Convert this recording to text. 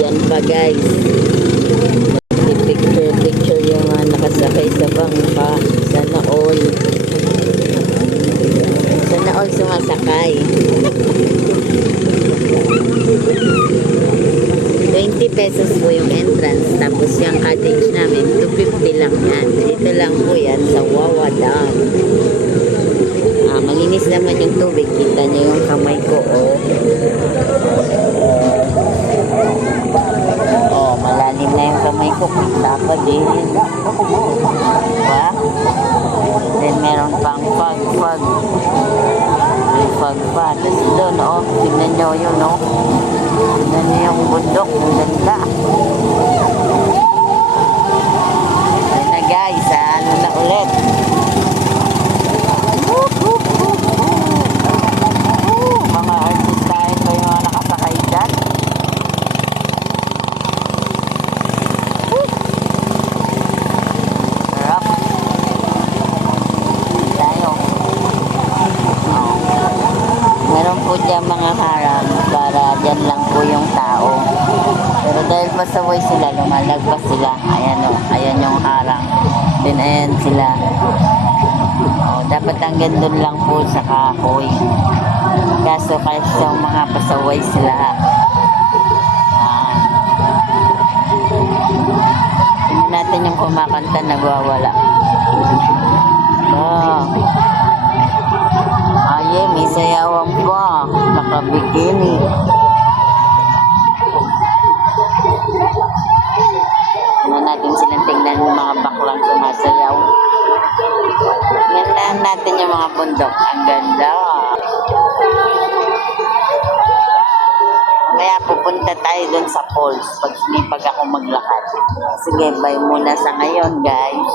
Yan pa guys. Picture yung nakasakay sa bangka. Sana all. Sana all sumasakay. 20 pesos po yung entrance. Tapos yung cottage namin, 250 lang yan. Dito lang po yan sa Wawa Dam. Malinis naman yung tubig. Kita nyo yung kamay ko, oh. Oh, malalim na yung kamay ko. Kita pa din. Diba? Then meron pang fog. May fog pa. Tapos doon, oh. Tignan nyo yun, oh. Tignan nyo yung bundok. Ang ganda. Ayun na guys, ano na ulit. Mga artista ito yung mga nakasakay dyan. Sarap. Tayo. Oh. Meron po dyan mga harang para dyan lang po yung tao. Pero dahil pasaway sila, lumalagpas sila. Ayan o, ayan yung harang. Then ayan sila. Oh, dapat hanggang doon lang po sa kahoy. Kaso kasi yung mga pasaway sila. Tingnan natin yung kumakanta, nagwawala. Ay, may sayawan pa. Nakabikini. Tingnan natin silang tingnan yung mga baklang sumasayaw. Tingnan natin yung mga bundok. Ang ganda. Kaya pupunta tayo dun sa falls pag sinipag ako maglakad. Sige, bye muna sa ngayon guys.